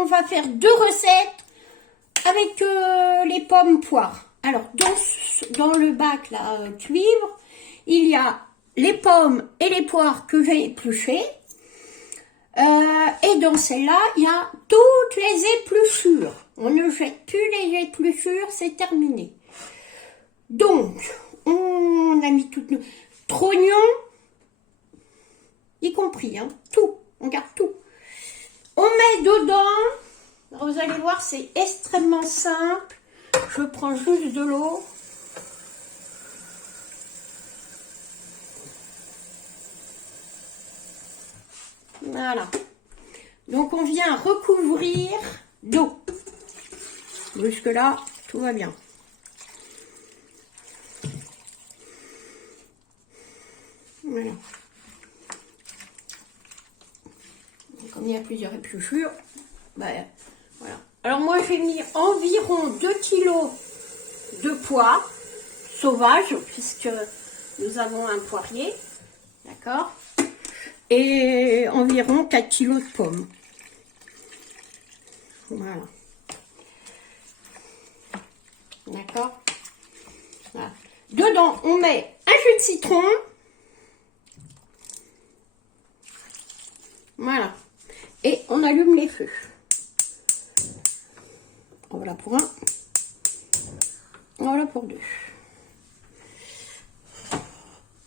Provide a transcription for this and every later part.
on va faire 2 recettes avec les pommes poires. Alors, dans le bac là, cuivre, il y a les pommes et les poires que j'ai épluchées. Et dans celle-là, il y a toutes les épluchures. On ne jette plus les épluchures, c'est terminé. Donc, on a mis toutes nos trognons, y compris, hein, tout. On garde tout. On met dedans, vous allez voir, c'est extrêmement simple. Je prends juste de l'eau. Voilà. Donc on vient recouvrir d'eau. Jusque là, tout va bien. Voilà. Comme il y a plusieurs épluchures, ben, voilà. Alors moi j'ai mis environ 2 kg de pois sauvages, puisque nous avons un poirier, d'accord, et environ 4 kg de pommes. Voilà. D'accord. Voilà. Dedans, on met un jus de citron. Voilà. Et on allume les feux. Voilà pour un. Voilà pour 2.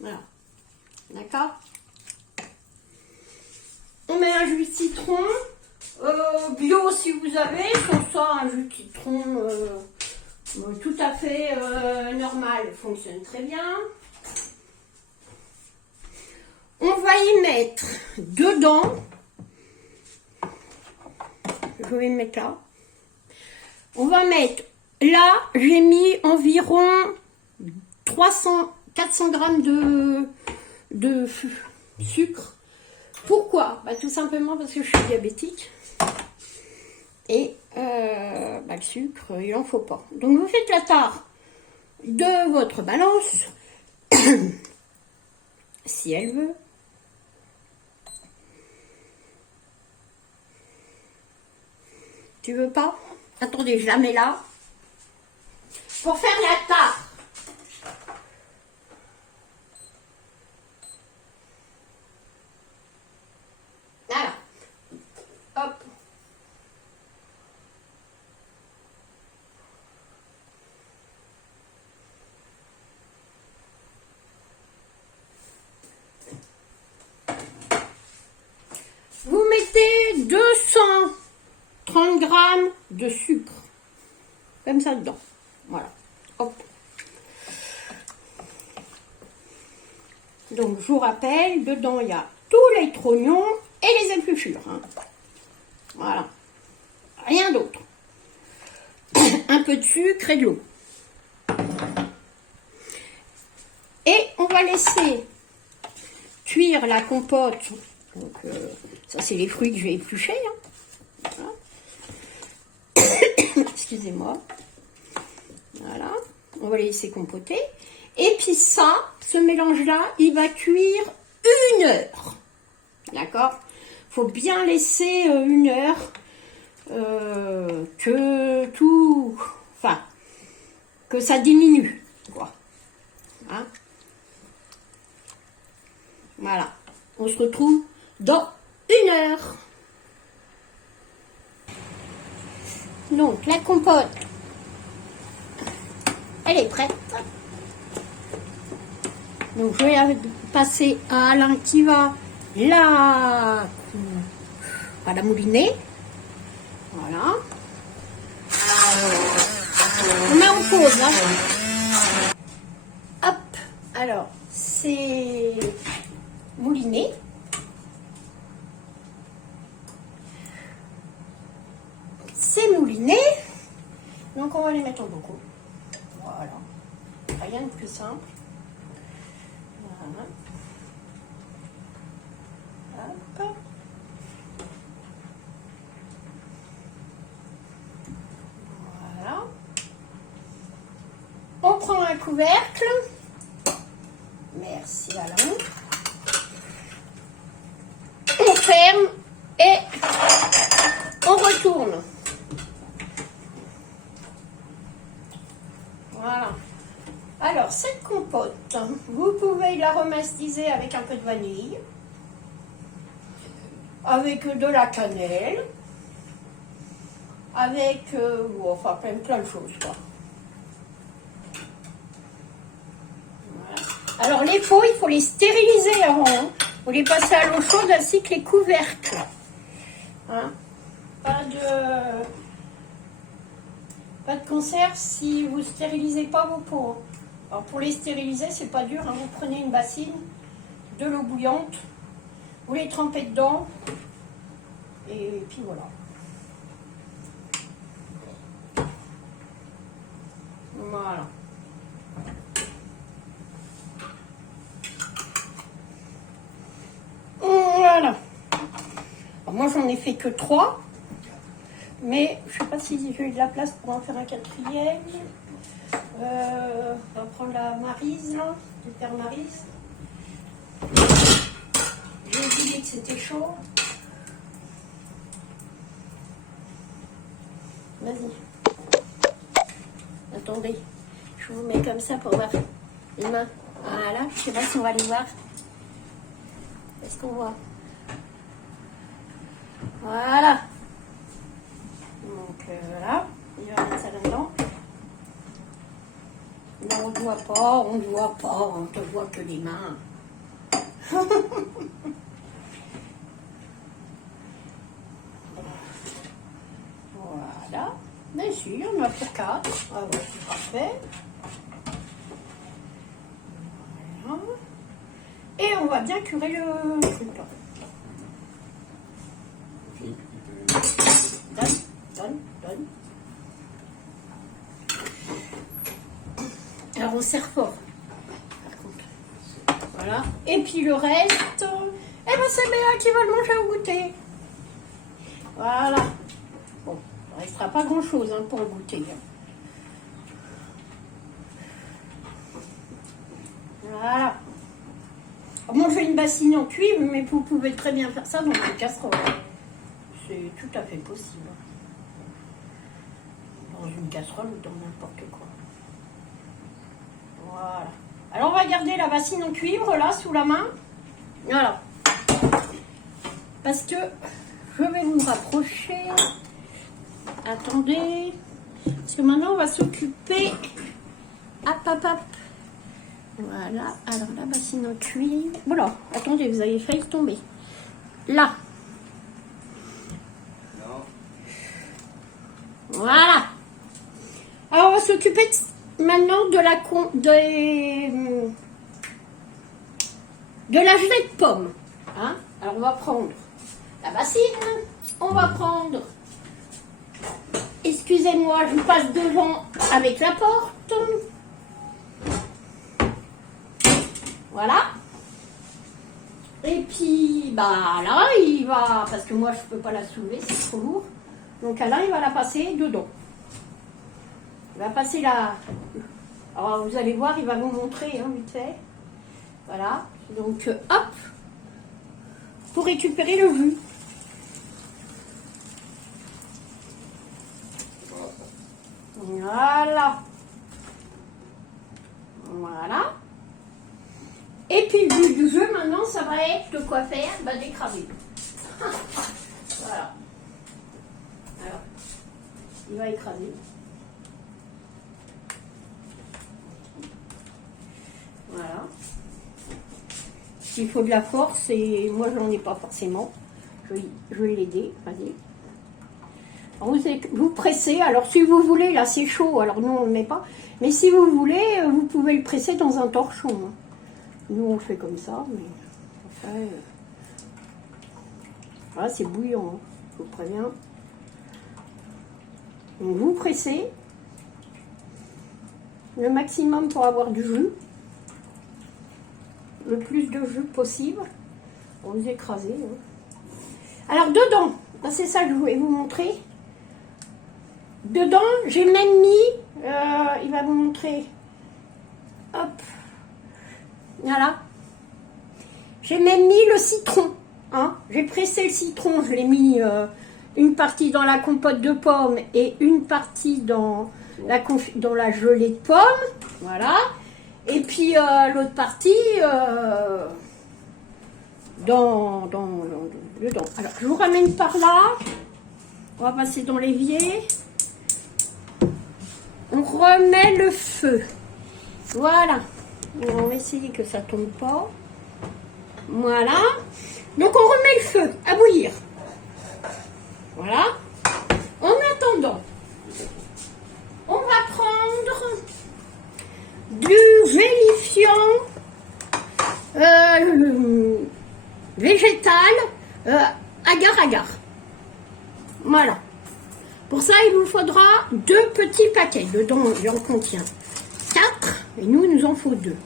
Voilà. D'accord. On met un jus de citron. Bio si vous avez. Sans ça, un jus de citron tout à fait normal fonctionne très bien. On va y mettre dedans. Je vais mettre là. On va mettre là, j'ai mis environ 400 grammes de sucre. Pourquoi? Tout simplement parce que je suis diabétique. Et le sucre, il n'en faut pas. Donc vous faites la tare de votre balance, si elle veut. Tu veux pas? Attendez, je la mets là. Pour faire la tare. Voilà. Hop. Vous mettez 230 grammes de sucre. Comme ça dedans. Voilà. Hop. Donc, je vous rappelle, dedans, il y a tous les trognons et les épluchures. Hein. Voilà. Rien d'autre. Un peu de sucre et de l'eau. Et on va laisser cuire la compote. Donc, ça, c'est les fruits que je vais éplucher. Hein. Voilà. Excusez-moi. Voilà. On va les laisser compoter. Et puis ça, ce mélange-là, il va cuire 1 heure. D'accord? Il faut bien laisser 1 heure que tout... Enfin, que ça diminue. Quoi. Hein? Voilà. On se retrouve dans 1 heure. Donc, la compote, elle est prête. Donc, je vais la passer à Alain qui va la mouliner. Voilà. On met en pause. Hein. Hop. Alors, c'est mouliné. C'est mouliné. Donc, on va les mettre en bocaux. Voilà. Rien de plus simple. Voilà. Hop. Voilà. On prend un couvercle. Merci Alain. On ferme et on retourne. compote, vous pouvez l'aromatiser avec un peu de vanille, avec de la cannelle, avec enfin plein de choses quoi. Voilà. Alors les pots, il faut les stériliser avant, hein. Vous les passez à l'eau chaude ainsi que les couvercles. Hein. Pas de conserve si vous ne stérilisez pas vos pots. Alors pour les stériliser, c'est pas dur, hein. Vous prenez une bassine, de l'eau bouillante, vous les trempez dedans, et puis voilà. Voilà. Voilà. Alors moi j'en ai fait que 3. Mais je ne sais pas si j'ai de la place pour en faire un 4e. On va prendre la Maryse là, le père Maryse. J'ai oublié que c'était chaud. Vas-y. Attendez, je vous mets comme ça pour voir les mains. Voilà, je ne sais pas si on va les voir. Est-ce qu'on voit? Voilà. Donc là, il va mettre ça là-dedans. Là, on ne voit pas, on ne voit pas, on ne voit que les mains. Voilà. Mais si, on en a pour 4. Ah ouais, c'est parfait. Voilà. Et on va bien curer le truc là. Donne. Alors on serre fort. Par contre. Voilà. Et puis le reste, eh ben c'est Béa qui va le manger au goûter. Voilà. Bon, il ne restera pas grand chose hein, pour le goûter. Voilà. Alors, moi je fais une bassine en cuivre, mais vous pouvez très bien faire ça dans une casserole. C'est tout à fait possible. Dans une casserole ou dans n'importe quoi. Voilà. Alors on va garder la bassine en cuivre là sous la main. Voilà. Parce que je vais vous rapprocher. Attendez. Parce que maintenant on va s'occuper. Hop. Voilà. Alors la bassine en cuivre. Voilà. Attendez, vous avez failli tomber. Là. Voilà. Alors on va s'occuper maintenant de la gelée de pomme. Hein? Alors on va prendre la bassine, on va prendre, excusez-moi, je vous passe devant avec la porte. Voilà. Et puis bah là il va, parce que moi je peux pas la soulever, c'est trop lourd. Donc là il va la passer dedans. Il va passer la... Alors vous allez voir, il va vous montrer hein, vite fait. Voilà. Donc hop, pour récupérer le jus. Voilà. Voilà. Et puis le but du jeu maintenant, ça va être de quoi faire, bah, d'écraser. Voilà. Alors, il va écraser. Voilà. Il faut de la force et moi j'en ai pas forcément. Je vais l'aider. Vas-y. Vous pressez. Alors si vous voulez, là c'est chaud, alors nous on le met pas. Mais si vous voulez, vous pouvez le presser dans un torchon. Hein. Nous on le fait comme ça, mais après, voilà, c'est bouillant. Hein. Je vous préviens. Donc vous pressez le maximum pour avoir du jus. Le plus de jus possible. On vous écraser. Hein. Alors dedans, c'est ça que je voulais vous montrer. Dedans, j'ai même mis, il va vous montrer. Hop. Voilà. J'ai même mis le citron. Hein. J'ai pressé le citron, je l'ai mis une partie dans la compote de pommes et une partie dans la gelée de pommes. Voilà. Et puis l'autre partie dedans. Alors, je vous ramène par là. On va passer dans l'évier. On remet le feu. Voilà. On va essayer que ça tombe pas. Voilà. Donc, on remet le feu à bouillir. Voilà. En attendant, on va prendre du gélifiant végétal agar-agar. Voilà. Pour ça, il vous faudra 2 petits paquets. Dedans, il en contient 4 et nous en faut 2.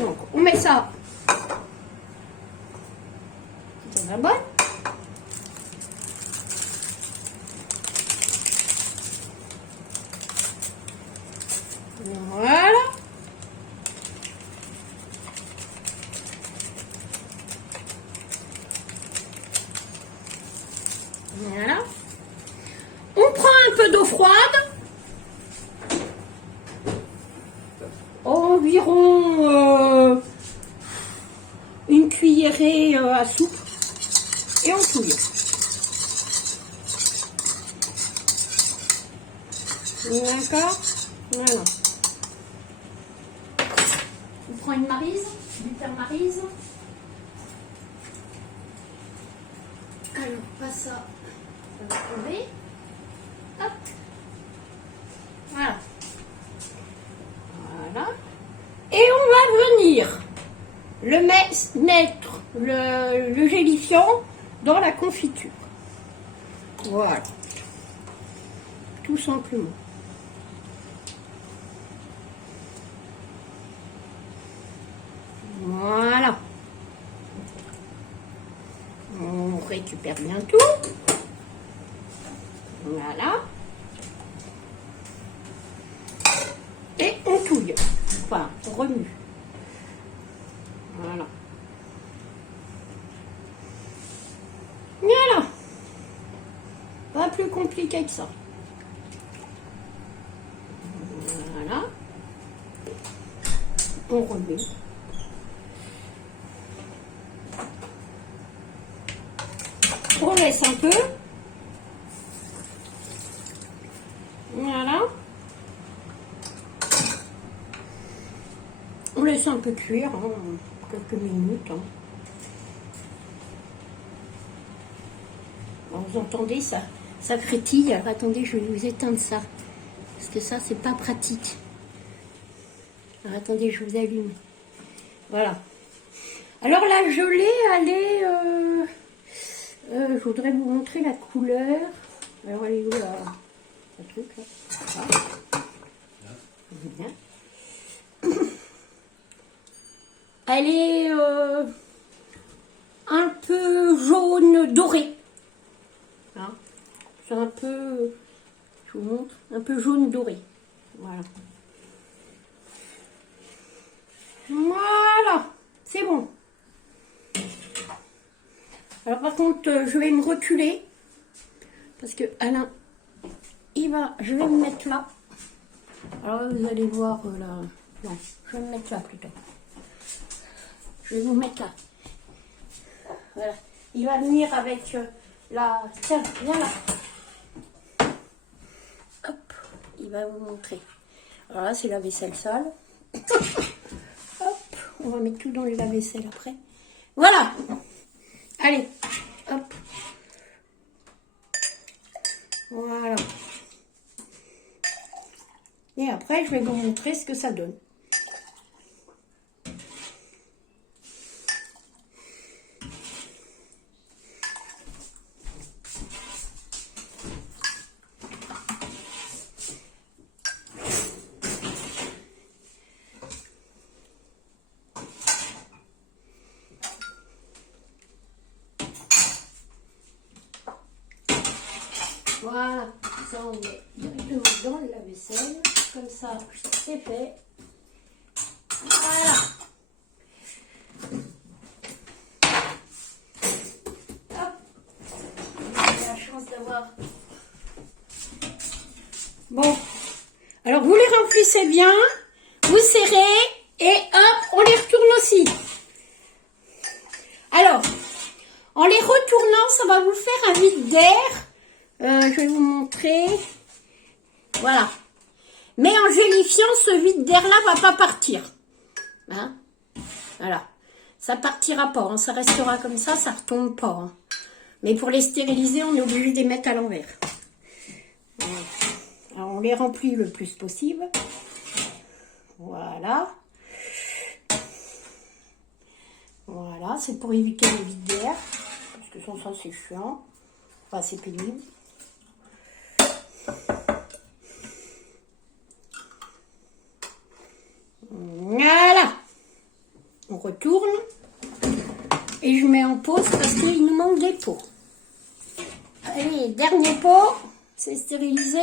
Donc, on met ça dans la boîte. Voilà. Voilà. On prend un peu d'eau froide. Environ une cuillerée à soupe. Et on touille. D'accord. Voilà. On prend une maryse, du thermaryse. Alors, pas ça, ça va tomber. Hop. Voilà. Voilà. Et on va venir mettre le gélifiant dans la confiture. Voilà. Tout simplement. Voilà. On récupère bien tout. Voilà. Et on touille. Enfin, on remue. Voilà. Voilà. Pas plus compliqué que ça. Voilà. On remue. On laisse un peu. Voilà. On laisse un peu cuire, hein, quelques minutes. Hein. Alors, vous entendez, ça frétille. Alors, attendez, je vais vous éteindre ça. Parce que ça, c'est pas pratique. Alors, attendez, je vous allume. Voilà. Alors, la gelée, elle est... je voudrais vous montrer la couleur. Alors, elle est où, là? Le truc, là. Voilà. Elle est un peu jaune doré. Hein, c'est un peu, je vous montre, un peu jaune doré. Voilà. Voilà, c'est bon. Alors par contre, je vais me reculer parce que Alain, je vais me mettre là. Alors vous allez voir là. Non, je vais me mettre là plutôt. Je vais vous mettre là. Voilà. Il va venir avec la... Tiens, viens là. Hop, il va vous montrer. Alors là, c'est la vaisselle sale. Hop, on va mettre tout dans le lave-vaisselle après. Voilà. Allez, hop. Voilà. Et après, je vais vous montrer ce que ça donne. Voilà, ça on met directement dans le lave-vaisselle, comme ça c'est fait. Voilà. Hop. J'ai la chance d'avoir... Bon, alors rétrécissez bien, vous serrez et hop, on les retourne aussi. Alors, en les retournant, ça va vous faire un vide d'air. Je vais vous montrer. Voilà. Mais en gélifiant, ce vide d'air-là va pas partir. Hein? Voilà. Ça partira pas, hein. Ça restera comme ça retombe pas. Hein. Mais pour les stériliser, on est obligé de les mettre à l'envers. Voilà. Alors, on les remplit le plus possible. Voilà. Voilà, c'est pour éviter les vides d'air. Parce que sans ça, c'est chiant. Enfin, c'est pénible. Voilà. On retourne. Et je mets en pause parce qu'il nous manque des pots. Allez, dernier pot. C'est stérilisé.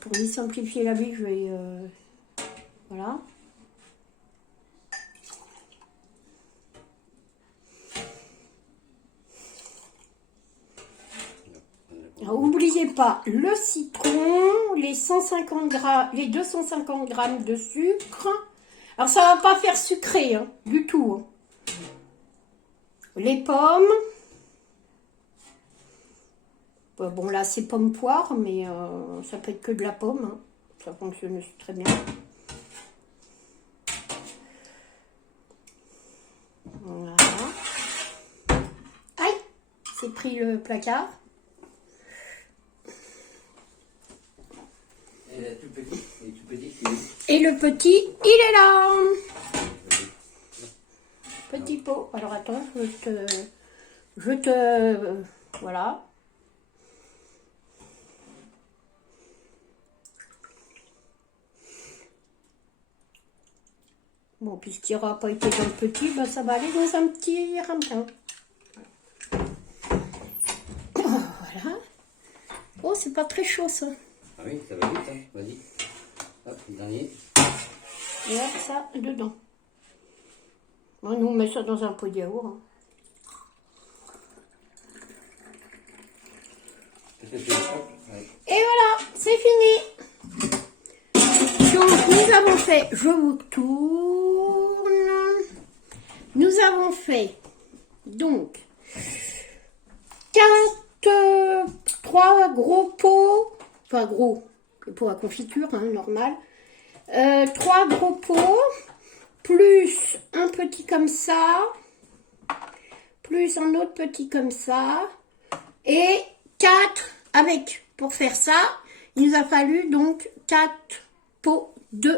Pour lui simplifier la vie, je vais... voilà. N'oubliez pas le citron, les 150 grammes, les 250 grammes de sucre. Alors ça va pas faire sucré, hein, du tout. Hein. Les pommes. Bon là c'est pomme poire, mais ça peut être que de la pomme. Hein. Ça fonctionne aussi très bien. Voilà. Aïe, c'est pris le placard. Et le petit, il est là. Petit pot. Alors attends, voilà. Bon, puisqu'il n'aura pas été dans le petit, ben ça va aller dans un petit ramequin. Voilà. Oh, c'est pas très chaud ça. Ah oui, ça va vite, hein. Vas-y. Hop, le dernier. Et là, ça dedans. Bon, nous, on met ça dans un pot de yaourt. Hein. Et voilà, c'est fini. Donc, nous avons fait, je vous tourne. Nous avons fait, donc, 3 gros pots, enfin gros, les pots à confiture, hein, normal. 3 gros pots, plus un petit comme ça, plus un autre petit comme ça, et 4 avec. Pour faire ça, il nous a fallu donc 4 pots de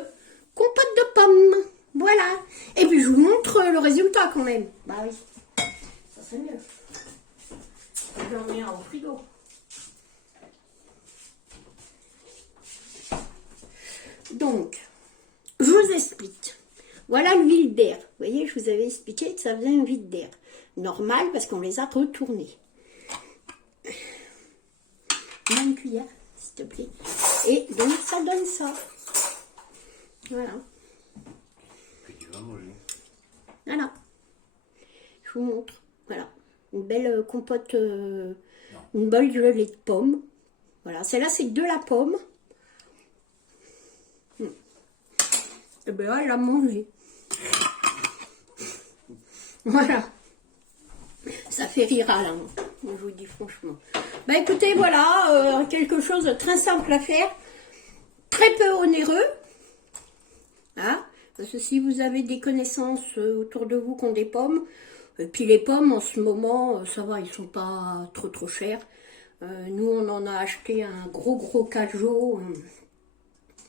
compote de pommes. Voilà. Et puis je vous montre le résultat quand même. Bah oui, ça c'est mieux. Je le mets au frigo. Donc, je vous explique. Voilà le vide d'air. Vous voyez, je vous avais expliqué que ça faisait un vide d'air. Normal parce qu'on les a retournés. Une cuillère, s'il te plaît. Et donc, ça donne ça. Voilà. Que tu vas manger. Voilà. Je vous montre. Voilà. Une belle compote, une belle gelée de pommes. Voilà. Celle-là, c'est de la pomme. Et bien là, elle a mangé. Voilà. Ça fait rire à l'âme. Je vous dis franchement. Bah écoutez, voilà, quelque chose de très simple à faire. Très peu onéreux. Hein, parce que si vous avez des connaissances autour de vous qui ont des pommes, et puis les pommes en ce moment, ça va, ils sont pas trop chers. Nous, on en a acheté un gros cajot.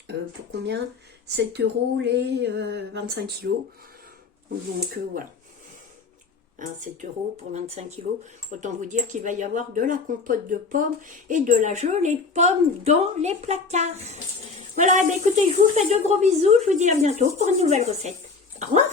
Pour combien? 7 € les 25 kilos. Donc voilà. 7 € pour 25 kilos. Autant vous dire qu'il va y avoir de la compote de pommes et de la gelée de pommes dans les placards. Voilà, écoutez, je vous fais de gros bisous. Je vous dis à bientôt pour une nouvelle recette. Au revoir.